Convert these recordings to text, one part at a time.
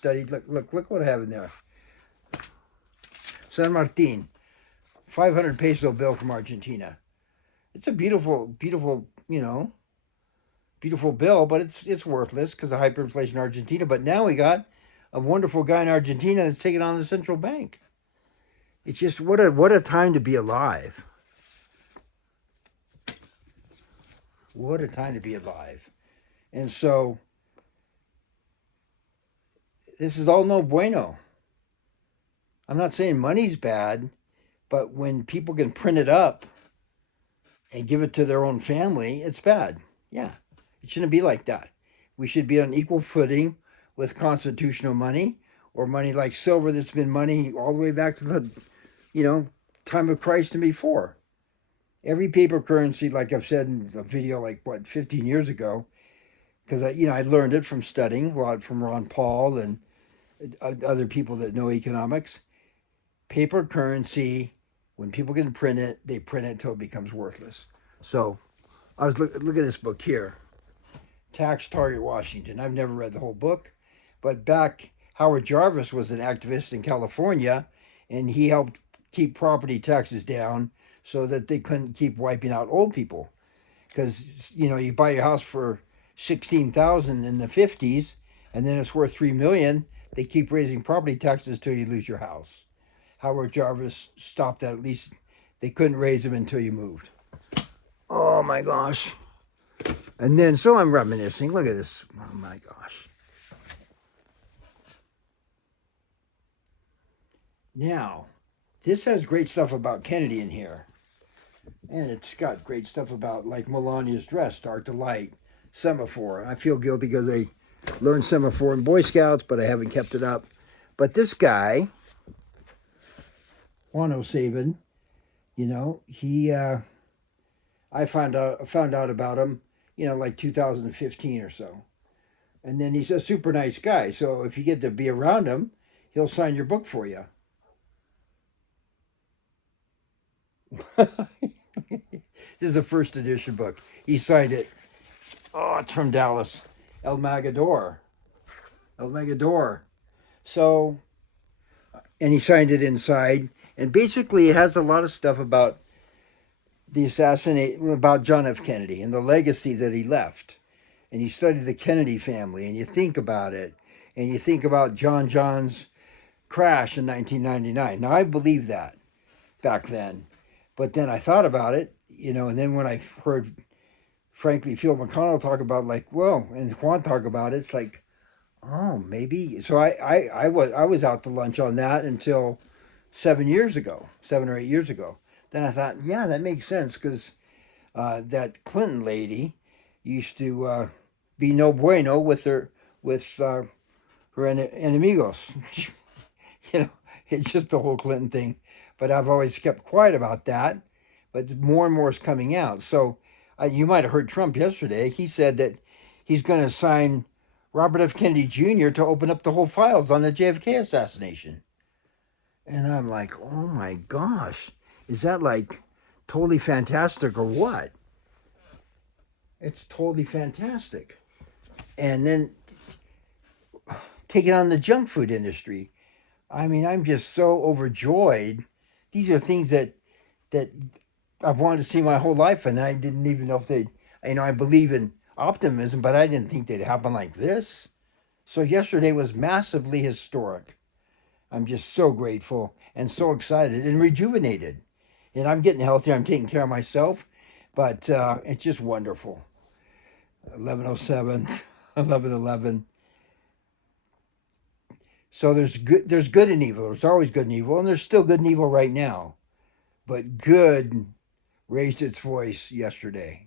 studied. Look what I have in there. San Martin, 500 peso bill from Argentina. It's a beautiful, beautiful bill, but it's worthless because of hyperinflation in Argentina. But now we got a wonderful guy in Argentina that's taking on the central bank. It's just what a time to be alive. What a time to be alive. And so this is all no bueno. I'm not saying money's bad, but when people can print it up and give it to their own family, it's bad. Yeah, it shouldn't be like that. We should be on equal footing with constitutional money or money like silver that's been money all the way back to the, you know, time of Christ and before. Every paper currency, like I've said in a video like, 15 years ago, because I learned it from studying a lot from Ron Paul and other people that know economics. Paper currency, when people can print it, they print it until it becomes worthless. So I was look at this book here, Tax Target Washington. I've never read the whole book, but back Howard Jarvis was an activist in California, and he helped keep property taxes down so that they couldn't keep wiping out old people. Because you buy your house for 16,000 in the 50s, and then it's worth 3 million. They keep raising property taxes till you lose your house. Howard Jarvis stopped that. At least they couldn't raise them until you moved. Oh my gosh. And then, so I'm reminiscing. Look at this. Oh my gosh. Now, this has great stuff about Kennedy in here. And it's got great stuff about, like, Melania's dress, Dark to Light, Semaphore. I feel guilty because I learned Semaphore in Boy Scouts, but I haven't kept it up. But this guy, Juan O'Savin, he I found out about him, like 2015 or so. And then he's a super nice guy. So if you get to be around him, he'll sign your book for you. This is a first edition book. He signed it. Oh, it's from Dallas. El Magador. El Magador. So, and he signed it inside. And basically, it has a lot of stuff about the assassination, about John F. Kennedy and the legacy that he left. And you study the Kennedy family, and you think about it, and you think about John's crash in 1999. Now, I believed that back then. But then I thought about it, and then when I heard, frankly, Phil McConnell talk about, and Juan talk about it, it's like, oh, maybe. So I was out to lunch on that until 7 or 8 years ago. Then I thought, yeah, that makes sense because that Clinton lady used to be no bueno with her enemigos. It's just the whole Clinton thing. But I've always kept quiet about that. But more and more is coming out. So you might have heard Trump yesterday. He said that he's going to sign Robert F. Kennedy Jr. to open up the whole files on the JFK assassination. And I'm like, oh my gosh, is that like totally fantastic or what? It's totally fantastic. And then taking on the junk food industry. I mean, I'm just so overjoyed. These are things that I've wanted to see my whole life, and I didn't even know if they, I believe in optimism, but I didn't think they'd happen like this. So yesterday was massively historic. I'm just so grateful and so excited and rejuvenated. And I'm getting healthier. I'm taking care of myself, but it's just wonderful. 11:07, 11:11. So there's good and evil. There's always good and evil, and there's still good and evil right now. But good raised its voice yesterday.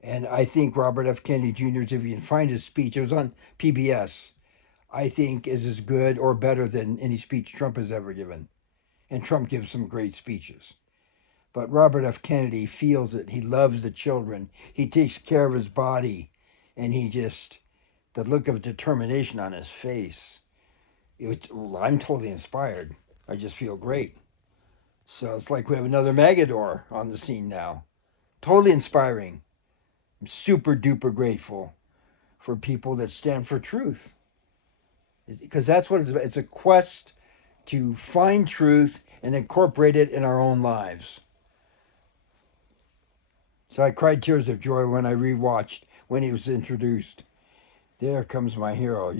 And I think Robert F. Kennedy Jr.'s, if you can find his speech, it was on PBS, I think is as good or better than any speech Trump has ever given. And Trump gives some great speeches. But Robert F. Kennedy feels it. He loves the children. He takes care of his body. And the look of determination on his face. I'm totally inspired. I just feel great. So it's like we have another Magador on the scene now. Totally inspiring. I'm super duper grateful for people that stand for truth. because that's what it's about. It's a quest to find truth and incorporate it in our own lives. So I cried tears of joy when I rewatched when he was introduced. There comes my hero.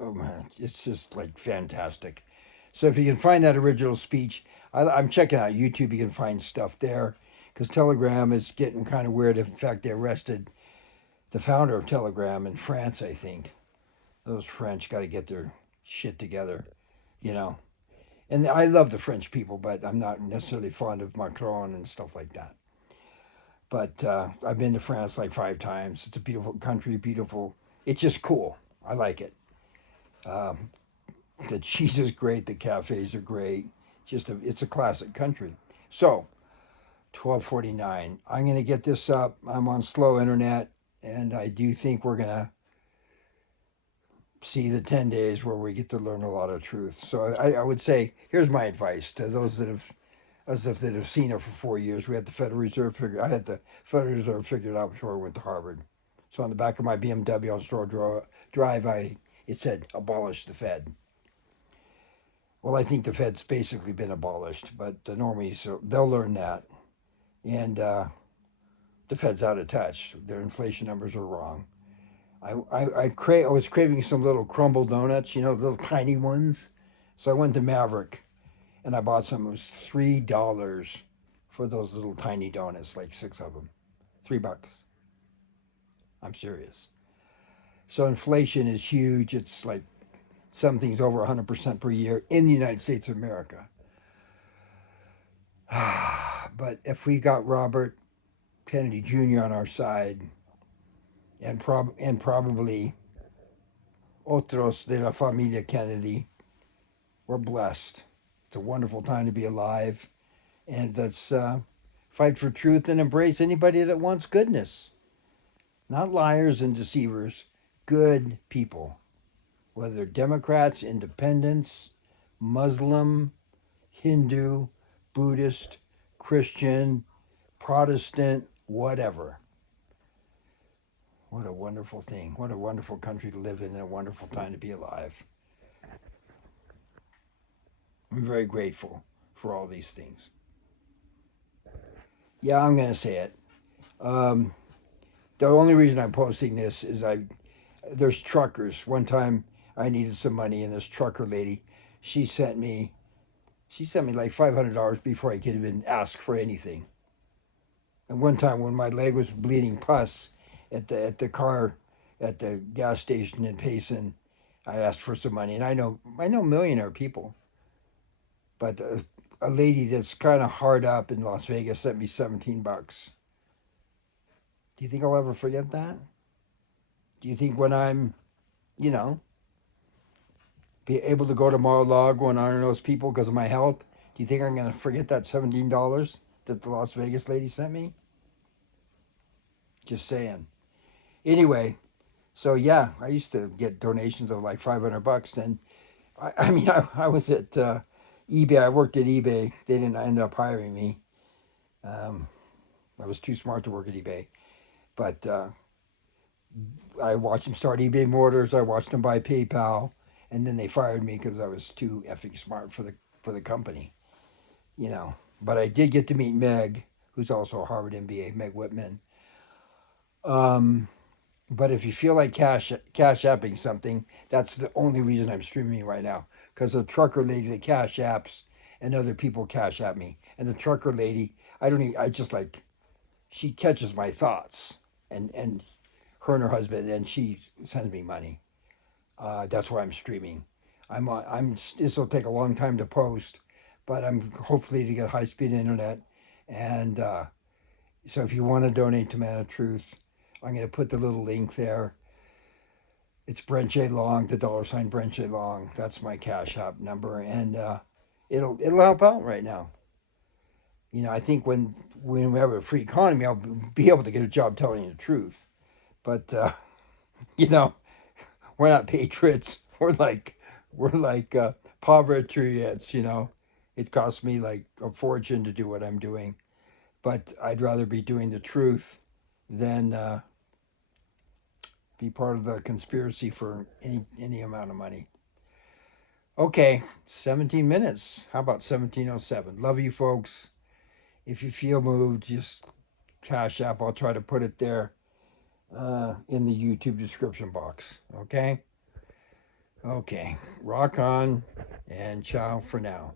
Oh man, it's just like fantastic. So if you can find that original speech, I'm checking out YouTube. You can find stuff there because Telegram is getting kind of weird. In fact, they arrested the founder of Telegram in France, I think. Those French got to get their shit together, you know. And I love the French people, but I'm not necessarily fond of Macron and stuff like that. But I've been to France like 5 times. It's a beautiful country, beautiful. It's just cool. I like it. Um, the cheese is great. The cafes are great. It's a classic country. So 12:49. I'm gonna get this up. I'm on slow internet, and I do think we're gonna see the 10 days where we get to learn a lot of truth. So I would say here's my advice to those that have as if that have seen it for 4 years. We had the Federal Reserve figured. I had the Federal Reserve figured out before I went to Harvard. So on the back of my BMW on Store Drive, it said abolish the Fed. Well, I think the Fed's basically been abolished, but the normies they'll learn that, and the Fed's out of touch. Their inflation numbers are wrong. I was craving some little crumble donuts, little tiny ones. So I went to Maverick and I bought some. It was $3 for those little tiny donuts, like 6 of them. $3. I'm serious. So inflation is huge. It's like something's over 100% per year in the United States of America. But if we got Robert Kennedy Jr. on our side, and probably otros de la familia Kennedy, we're blessed. It's a wonderful time to be alive, and let's fight for truth and embrace anybody that wants goodness. Not liars and deceivers, good people. Whether Democrats, Independents, Muslim, Hindu, Buddhist, Christian, Protestant, whatever. What a wonderful thing. What a wonderful country to live in and a wonderful time to be alive. I'm very grateful for all these things. Yeah, I'm going to say it. Um, the only reason I'm posting this is there's truckers. One time I needed some money, and this trucker lady, she sent me like $500 before I could even ask for anything. And one time when my leg was bleeding pus at the gas station in Payson, I asked for some money, and I know millionaire people, but a lady that's kind of hard up in Las Vegas sent me $17. Do you think I'll ever forget that? Do you think when I'm, you know, be able to go to Mar-a-Lago and honor those people because of my health, do you think I'm going to forget that $17 that the Las Vegas lady sent me? Just saying. Anyway, so yeah, I used to get donations of like $500, and I was at eBay. I worked at eBay. They didn't end up hiring me. Um, I was too smart to work at eBay, but I watched them start eBay Motors. I watched them buy PayPal, and then they fired me because I was too effing smart for the company. But I did get to meet Meg, who's also a Harvard MBA, Meg Whitman. Um, but if you feel like cash apping something, that's the only reason I'm streaming right now. Because the trucker lady that cash apps and other people cash at me. And the trucker lady, I just like, she catches my thoughts. And her and her husband, and she sends me money. That's why I'm streaming. This will take a long time to post, but I'm hopefully to get high speed internet. And so if you want to donate to Man of Truth, I'm going to put the little link there. It's Brent J. Long, the $ Brent J. Long. That's my Cash App number, and it'll help out right now. I think when we have a free economy, I'll be able to get a job telling you the truth. But you know, we're not patriots. We're like patriots. It costs me like a fortune to do what I'm doing, but I'd rather be doing the truth than be part of the conspiracy for any amount of money. Okay, 17 minutes. How about 17:07? Love you folks. If you feel moved, just Cash App. I'll try to put it there in the YouTube description box. Okay? Okay. Rock on and ciao for now.